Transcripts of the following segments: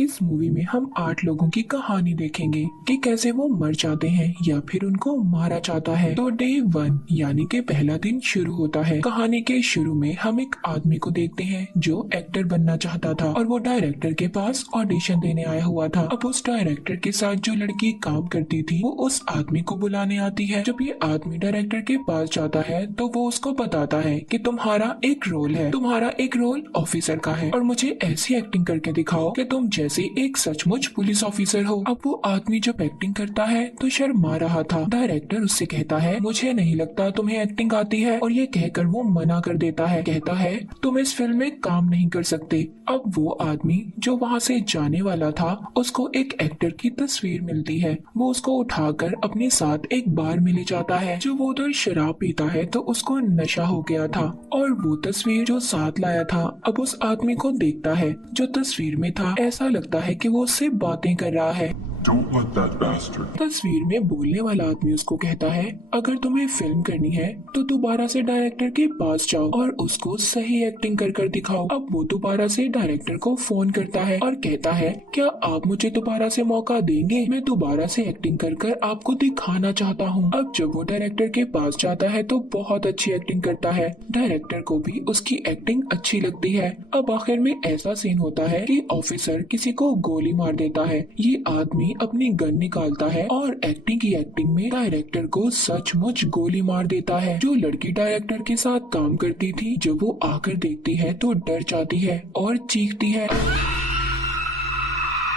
इस मूवी में हम 8 लोगों की कहानी देखेंगे कि कैसे वो मर जाते हैं या फिर उनको मारा जाता है। तो डे 1 यानी कि पहला दिन शुरू होता है। कहानी के शुरू में हम एक आदमी को देखते हैं जो एक्टर बनना चाहता था और वो डायरेक्टर के पास ऑडिशन देने आया हुआ था। अब उस डायरेक्टर के साथ जो लड़की काम करती थी वो उस आदमी को बुलाने आती है। जब ये आदमी डायरेक्टर के पास जाता है तो वो उसको बताता है कि तुम्हारा एक रोल है, तुम्हारा एक रोल ऑफिसर का है और मुझे ऐसी एक्टिंग करके दिखाओ कि तुम जैसे एक सचमुच पुलिस ऑफिसर हो। अब वो आदमी जब एक्टिंग करता है तो शर्मा रहा था। डायरेक्टर उससे कहता है मुझे नहीं लगता तुम्हें एक्टिंग आती है और ये कहकर वो मना कर देता है। कहता है तुम इस फिल्म में काम नहीं कर सकते। अब वो आदमी जो वहाँ से जाने वाला था उसको एक एक्टर की तस्वीर मिलती है। वो उसको उठाकर अपने साथ एक बार में ले जाता है। जो वो उधर शराब पीता है तो उसको नशा हो गया था और वो तस्वीर जो साथ लाया था अब उस आदमी को देखता है जो तस्वीर में था। ऐसा लगता है कि वो उससे बातें कर रहा है। Don't let that bastard. तस्वीर में बोलने वाला आदमी उसको कहता है अगर तुम्हें फिल्म करनी है तो दोबारा से डायरेक्टर के पास जाओ और उसको सही एक्टिंग कर कर दिखाओ। अब वो दोबारा से डायरेक्टर को फोन करता है और कहता है क्या आप मुझे दोबारा से मौका देंगे, मैं दोबारा से एक्टिंग कर कर आपको दिखाना चाहता हूँ। अब जब वो डायरेक्टर के पास जाता है तो बहुत अच्छी एक्टिंग करता है। डायरेक्टर को भी उसकी एक्टिंग अच्छी लगती है। अब आखिर में ऐसा सीन होता है कि ऑफिसर किसी को गोली मार देता है। ये आदमी अपनी गन निकालता है और एक्टिंग की एक्टिंग में डायरेक्टर को सचमुच गोली मार देता है। जो लड़की डायरेक्टर के साथ काम करती थी जब वो आकर देखती है तो डर जाती है और चीखती है।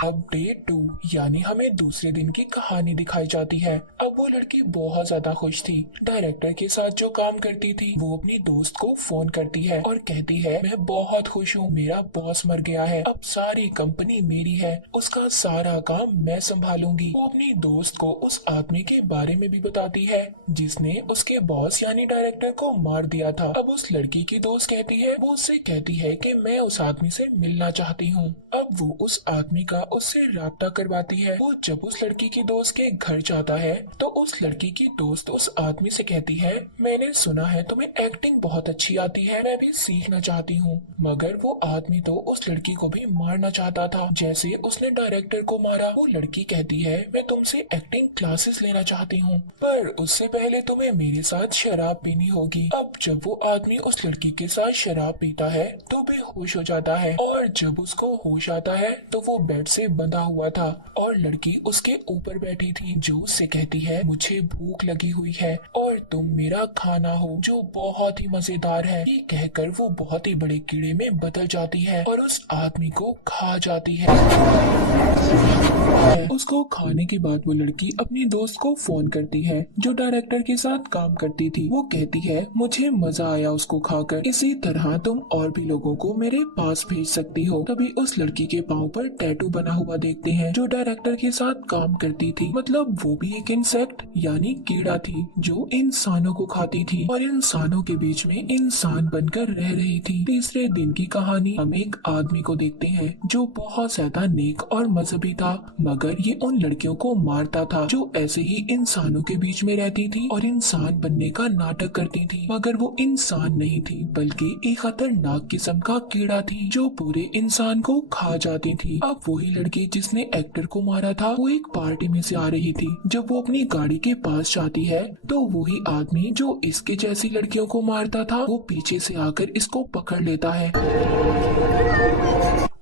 अब डे 2 यानी हमें दूसरे दिन की कहानी दिखाई जाती है। अब वो लड़की बहुत ज्यादा खुश थी। डायरेक्टर के साथ जो काम करती थी वो अपनी दोस्त को फोन करती है और कहती है मैं बहुत खुश हूँ, मेरा बॉस मर गया है, अब सारी कंपनी मेरी है, उसका सारा काम मैं संभालूंगी। वो अपनी दोस्त को उस आदमी के बारे में भी बताती है जिसने उसके बॉस यानी डायरेक्टर को मार दिया था। अब उस लड़की की दोस्त कहती है, वो उससे कहती है कि मैं उस आदमी से मिलना चाहती हूँ। अब वो उस आदमी का उससे राब्ता करवाती है। वो जब उस लड़की की दोस्त के घर जाता है तो उस लड़की की दोस्त उस आदमी से कहती है मैंने सुना है तुम्हें एक्टिंग बहुत अच्छी आती है, मैं भी सीखना चाहती हूँ। मगर वो आदमी तो उस लड़की को भी मारना चाहता था जैसे उसने डायरेक्टर को मारा। वो लड़की कहती है मैं तुमसे एक्टिंग क्लासेस लेना चाहती हूँ पर उससे पहले तुम्हें मेरे साथ शराब पीनी होगी। अब जब वो आदमी उस लड़की के साथ शराब पीता है तो बेहोश हो जाता है और जब उसको होश आता है तो वो बेड से बंधा हुआ था और लड़की उसके ऊपर बैठी थी जो उससे कहती है मुझे भूख लगी हुई है और तुम मेरा खाना हो जो बहुत ही मजेदार है। ये कहकर वो बहुत ही बड़े कीड़े में बदल जाती है और उस आदमी को खा जाती है। उसको खाने के बाद वो लड़की अपनी दोस्त को फोन करती है जो डायरेक्टर के साथ काम करती थी। वो कहती है मुझे मजा आया उसको खाकर, इसी तरह तुम और भी लोगों को मेरे पास भेज सकती हो। तभी उस लड़की के पाँव पर टैटू बना हुआ देखते हैं जो डायरेक्टर के साथ काम करती थी। मतलब वो भी एक इंसेक्ट यानी कीड़ा थी जो इंसानों को खाती थी और इंसानों के बीच में इंसान बनकर रह रही थी। तीसरे दिन की कहानी हम एक आदमी को देखते हैं जो बहुत ज्यादा नेक और मजहबी था मगर ये उन लड़कियों को मारता था जो ऐसे ही इंसानों के बीच में रहती थी और इंसान बनने का नाटक करती थी मगर वो इंसान नहीं थी बल्कि एक खतरनाक किस्म का कीड़ा थी जो पूरे इंसान को खा जाती थी। अब वही लड़की जिसने एक्टर को मारा था वो एक पार्टी में से आ रही थी। जब वो अपनी गाड़ी के पास जाती है तो वही आदमी जो इसके जैसी लड़कियों को मारता था वो पीछे से आकर इसको पकड़ लेता है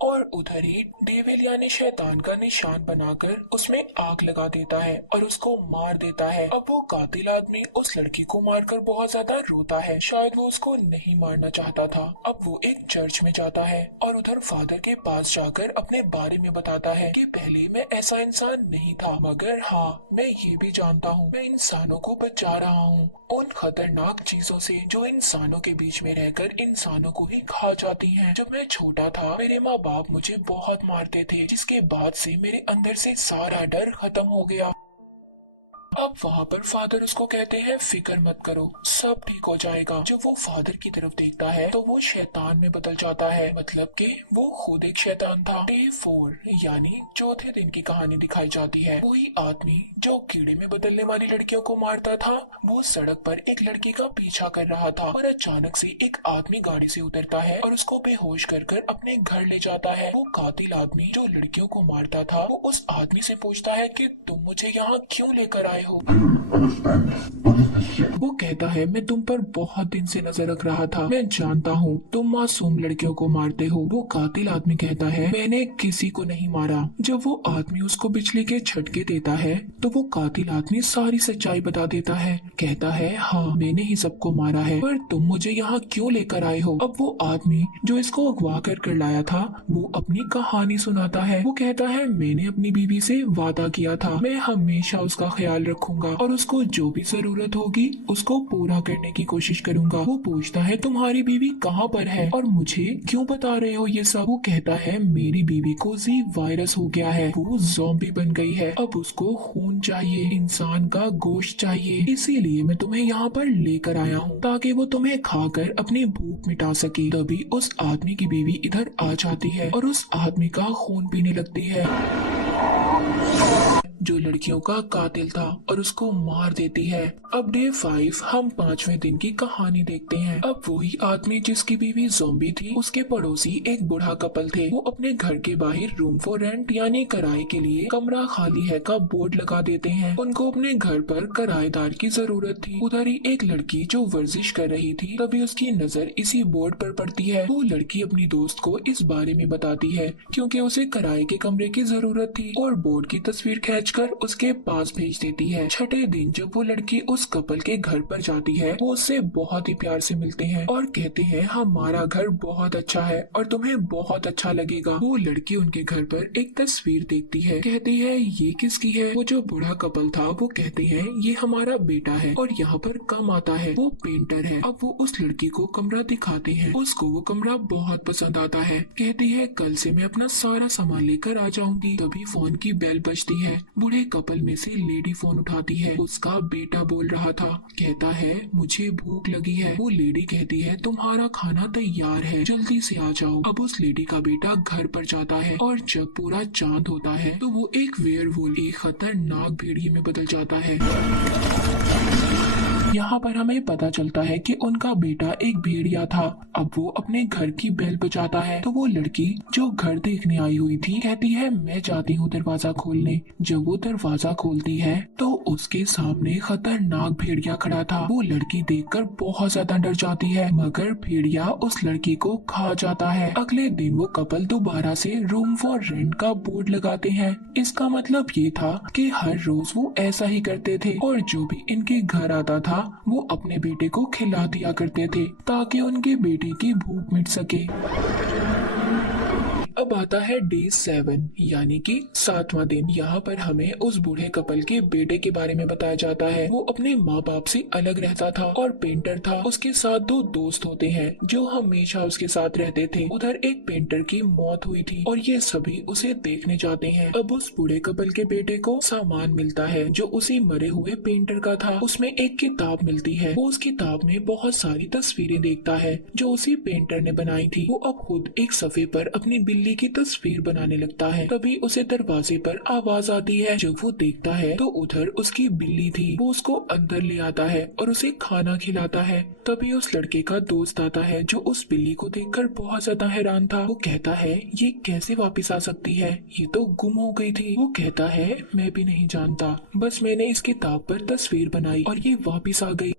और उधर ही डेविल यानी शैतान का निशान बनाकर उसमें आग लगा देता है और उसको मार देता है। अब वो कातिल आदमी उस लड़की को मारकर बहुत ज्यादा रोता है, शायद वो उसको नहीं मारना चाहता था। अब वो एक चर्च में जाता है और उधर फादर के पास जाकर अपने बारे में बताता है कि पहले मैं ऐसा इंसान नहीं था मगर हाँ मैं ये भी जानता हूँ मैं इंसानों को बचा रहा हूँ उन खतरनाक चीजों से जो इंसानों के बीच में रहकर इंसानों को ही खा जाती हैं। जब मैं छोटा था मेरे माँ बाप मुझे बहुत मारते थे जिसके बाद से मेरे अंदर से सारा डर खत्म हो गया। अब वहाँ पर फादर उसको कहते हैं फिक्र मत करो, सब ठीक हो जाएगा। जब वो फादर की तरफ देखता है तो वो शैतान में बदल जाता है, मतलब कि वो खुद एक शैतान था। डे 4 यानी चौथे दिन की कहानी दिखाई जाती है। वही आदमी जो कीड़े में बदलने वाली लड़कियों को मारता था, वो सड़क पर एक लड़की का पीछा कर रहा था और अचानक से एक आदमी गाड़ी से उतरता है और उसको बेहोश कर अपने घर ले जाता है। वो कातिल आदमी जो लड़कियों को मारता था, वो उस आदमी से पूछता है कि तुम मुझे यहाँ क्यों लेकर आए हो। वो कहता है मैं तुम पर बहुत दिन से नजर रख रहा था, मैं जानता हूँ तुम मासूम लड़कियों को मारते हो। वो कातिल आदमी कहता है मैंने किसी को नहीं मारा। जब वो आदमी उसको बिजली के झटके देता है तो वो कातिल आदमी सारी सच्चाई बता देता है। कहता है हाँ मैंने ही सबको मारा है, पर तुम मुझे यहाँ क्यों लेकर आए हो। अब वो आदमी जो इसको अगवा कर लाया था वो अपनी कहानी सुनाता है। वो कहता है मैंने अपनी बीवी से वादा किया था, मैं हमेशा उसका ख्याल रखूंगा और उसको जो भी जरूरत होगी उसको पूरा करने की कोशिश करूंगा। वो पूछता है तुम्हारी बीवी कहाँ पर है और मुझे क्यों बता रहे हो ये सब। वो कहता है मेरी बीवी को जी वायरस हो गया है, वो ज़ॉम्बी बन गई है, अब उसको खून चाहिए, इंसान का गोश्त चाहिए, इसीलिए मैं तुम्हें यहाँ पर लेकर आया हूँ ताकि वो तुम्हें खाकर अपनी भूख मिटा सके। तभी उस आदमी की बीवी इधर आ जाती है और उस आदमी का खून पीने लगती है जो लड़कियों का कातिल था और उसको मार देती है। अब डे 5 हम 5वें दिन की कहानी देखते हैं। अब वही आदमी जिसकी बीवी ज़ॉम्बी थी, उसके पड़ोसी एक बूढ़ा कपल थे। वो अपने घर के बाहर रूम फॉर रेंट यानी किराए के लिए कमरा खाली है का बोर्ड लगा देते हैं। उनको अपने घर पर किराएदार की जरूरत थी। उधर ही एक लड़की जो वर्जिश कर रही थी, तभी उसकी नजर इसी बोर्ड पर पड़ती है। वो लड़की अपनी दोस्त को इस बारे में बताती है क्योंकि उसे किराए के कमरे की जरूरत थी और बोर्ड की तस्वीर खींचकर उसके पास भेज देती है। छठे दिन जब वो लड़की उस कपल के घर पर जाती है, वो उससे बहुत ही प्यार से मिलते हैं और कहते हैं हमारा घर बहुत अच्छा है और तुम्हें बहुत अच्छा लगेगा। वो लड़की उनके घर पर एक तस्वीर देखती है, कहती है ये किसकी है। वो जो बूढ़ा कपल था वो कहते हैं ये हमारा बेटा है और यहाँ पर काम आता है, वो पेंटर है। अब वो उस लड़की को कमरा दिखाते हैं, उसको वो कमरा बहुत पसंद आता है। कहती है कल से मैं अपना सारा सामान लेकर आ जाऊंगी। तभी फोन की बेल बजती है। बूढ़े कपल में से लेडी फोन उठाती है, उसका बेटा बोल रहा था, कहता है मुझे भूख लगी है। वो लेडी कहती है तुम्हारा खाना तैयार है, जल्दी से आ जाओ। अब उस लेडी का बेटा घर पर जाता है और जब पूरा चांद होता है तो वो एक वेयरवुल्फ, एक खतरनाक भेड़िए में बदल जाता है। यहाँ पर हमें पता चलता है कि उनका बेटा एक भेड़िया था। अब वो अपने घर की बेल बजाता है तो वो लड़की जो घर देखने आई हुई थी कहती है मैं जाती हूँ दरवाजा खोलने। जब वो दरवाजा खोलती है तो उसके सामने खतरनाक भेड़िया खड़ा था। वो लड़की देखकर बहुत ज्यादा डर जाती है, मगर भेड़िया उस लड़की को खा जाता है। अगले दिन वो कपल दोबारा से रूम फॉर रेंट का बोर्ड लगाते हैं। इसका मतलब ये था कि हर रोज वो ऐसा ही करते थे और जो भी इनके घर आता था वो अपने बेटे को खिला दिया करते थे ताकि उनके बेटे की भूख मिट सके। अब आता है डे 7 यानी कि 7वां दिन। यहाँ पर हमें उस बूढ़े कपल के बेटे के बारे में बताया जाता है। वो अपने माँ बाप से अलग रहता था और पेंटर था। उसके साथ दो दोस्त होते हैं जो हमेशा उसके साथ रहते थे। उधर एक पेंटर की मौत हुई थी और ये सभी उसे देखने जाते हैं। अब उस बूढ़े कपल के बेटे को सामान मिलता है जो उसी मरे हुए पेंटर का था। उसमें एक किताब मिलती है। वो उस किताब में बहुत सारी तस्वीरें देखता है जो उसी पेंटर ने बनाई थी। वो अब खुद एक सफ़े पर अपनी बिल्ली की तस्वीर बनाने लगता है। तभी उसे दरवाजे पर आवाज आती है। जब वो देखता है तो उधर उसकी बिल्ली थी। वो उसको अंदर ले आता है और उसे खाना खिलाता है। तभी उस लड़के का दोस्त आता है जो उस बिल्ली को देखकर बहुत ज्यादा हैरान था। वो कहता है ये कैसे वापस आ सकती है, ये तो गुम हो गई थी। वो कहता है मैं भी नहीं जानता, बस मैंने इस किताब पर तस्वीर बनाई और ये वापस आ गई।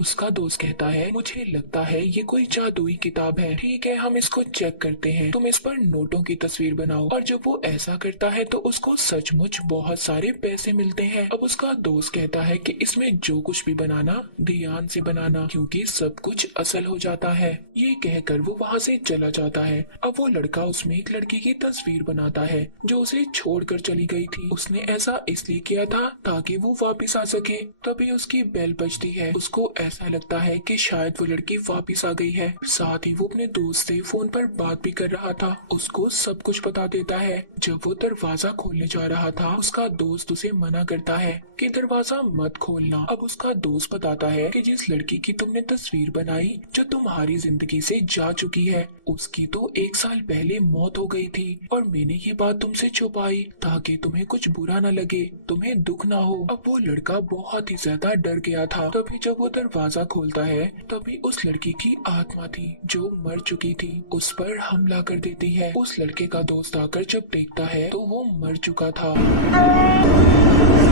उसका दोस्त कहता है मुझे लगता है ये कोई जादुई किताब है, ठीक है हम इसको चेक करते हैं, तुम इस पर नोटों की तस्वीर बनाओ। और जब वो ऐसा करता है तो उसको सचमुच बहुत सारे पैसे मिलते हैं। अब उसका दोस्त कहता है कि इसमें जो कुछ भी बनाना ध्यान से बनाना क्योंकि सब कुछ असल हो जाता है। ये कहकर वो वहाँ से चला जाता है। अब वो लड़का उसमें एक लड़की की तस्वीर बनाता है जो उसे छोड़कर चली गई थी। उसने ऐसा इसलिए किया था ताकि वो वापिस आ सके। तभी उसकी बेल बजती है। उसको ऐसा लगता है कि शायद वो लड़की वापस आ गई है। साथ ही वो अपने दोस्त से फोन पर बात भी कर रहा था। उसको सब कुछ बता देता है। जब वो दरवाजा खोलने जा रहा था, उसका दोस्त उसे मना करता है कि दरवाजा मत खोलना। अब उसका दोस्त बताता है कि जिस लड़की की तुमने तस्वीर बनाई, जो तुम्हारी जिंदगी से जा चुकी है, उसकी तो 1 साल पहले मौत हो गई थी और मैंने ये बात तुमसे छुपाई ताकि तुम्हें कुछ बुरा न लगे, तुम्हें दुख ना हो। अब वो लड़का बहुत ही ज्यादा डर गया था। तभी जब वो दरवाजा खोलता है, तभी उस लड़की की आत्मा थी जो मर चुकी थी, उस पर हमला कर देती है। उस लड़के का दोस्त आकर जब देखता है तो वो मर चुका था।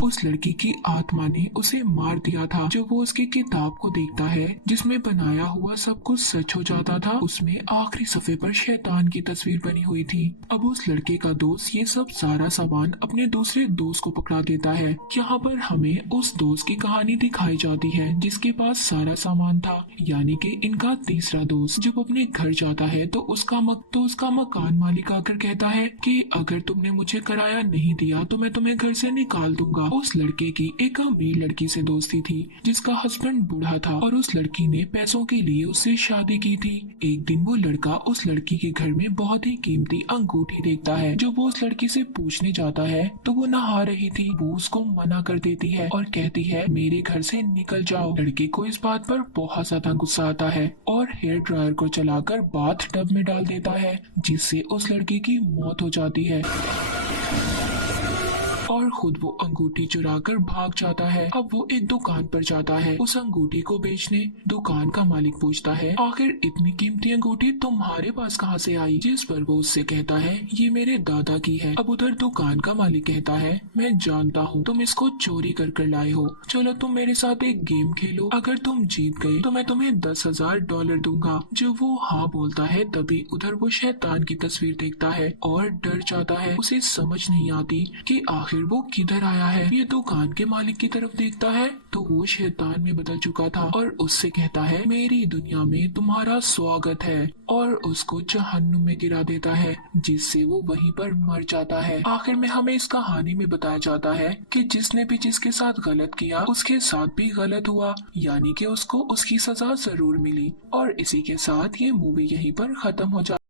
उस लड़की की आत्मा ने उसे मार दिया था। जब वो उसकी किताब को देखता है जिसमें बनाया हुआ सब कुछ सच हो जाता था, उसमें आखिरी सफ़े पर शैतान की तस्वीर बनी हुई थी। अब उस लड़के का दोस्त ये सब सारा सामान अपने दूसरे दोस्त को पकड़ा देता है। यहाँ पर हमें उस दोस्त की कहानी दिखाई जाती है जिसके पास सारा सामान था, यानी कि इनका तीसरा दोस्त जब अपने घर जाता है तो उसका मकान मालिक आकर कहता है कि अगर तुमने मुझे किराया नहीं दिया तो मैं तुम्हें घर से निकाल दूंगा। उस लड़के की एक अमीर लड़की से दोस्ती थी जिसका हस्बैंड बूढ़ा था और उस लड़की ने पैसों के लिए उससे शादी की थी। एक दिन वो लड़का उस लड़की के घर में बहुत ही कीमती अंगूठी देखता है। जब वो उस लड़की से पूछने जाता है तो वो नहा रही थी। वो उसको मना कर देती है और कहती है मेरे घर से निकल जाओ। लड़के को इस बात पर बहुत ज्यादा गुस्सा आता है और हेयर ड्रायर को चलाकर बाथ टब में डाल देता है, जिससे उस लड़की की मौत हो जाती है और खुद वो अंगूठी चुराकर भाग जाता है। अब वो एक दुकान पर जाता है उस अंगूठी को बेचने। दुकान का मालिक पूछता है आखिर इतनी कीमती अंगूठी तुम्हारे पास कहाँ से आई, जिस पर वो उससे कहता है ये मेरे दादा की है। अब उधर दुकान का मालिक कहता है मैं जानता हूँ तुम इसको चोरी कर लाए हो, चलो तुम मेरे साथ एक गेम खेलो, अगर तुम जीत गए तो मैं तुम्हें $10,000 दूंगा। जब वो हाँ बोलता है तभी उधर वो शैतान की तस्वीर देखता है और डर जाता है। उसे समझ नहीं आती कि आखिर वो किधर आया है। ये दुकान के मालिक की तरफ देखता है तो वो शैतान में बदल चुका था और उससे कहता है मेरी दुनिया में तुम्हारा स्वागत है, और उसको जहन्नुम में गिरा देता है, जिससे वो वहीं पर मर जाता है। आखिर में हमें इस कहानी में बताया जाता है कि जिसने भी जिसके साथ गलत किया उसके साथ भी गलत हुआ, यानी कि उसको उसकी सजा जरूर मिली। और इसी के साथ ये मूवी यहीं पर खत्म हो जाती है।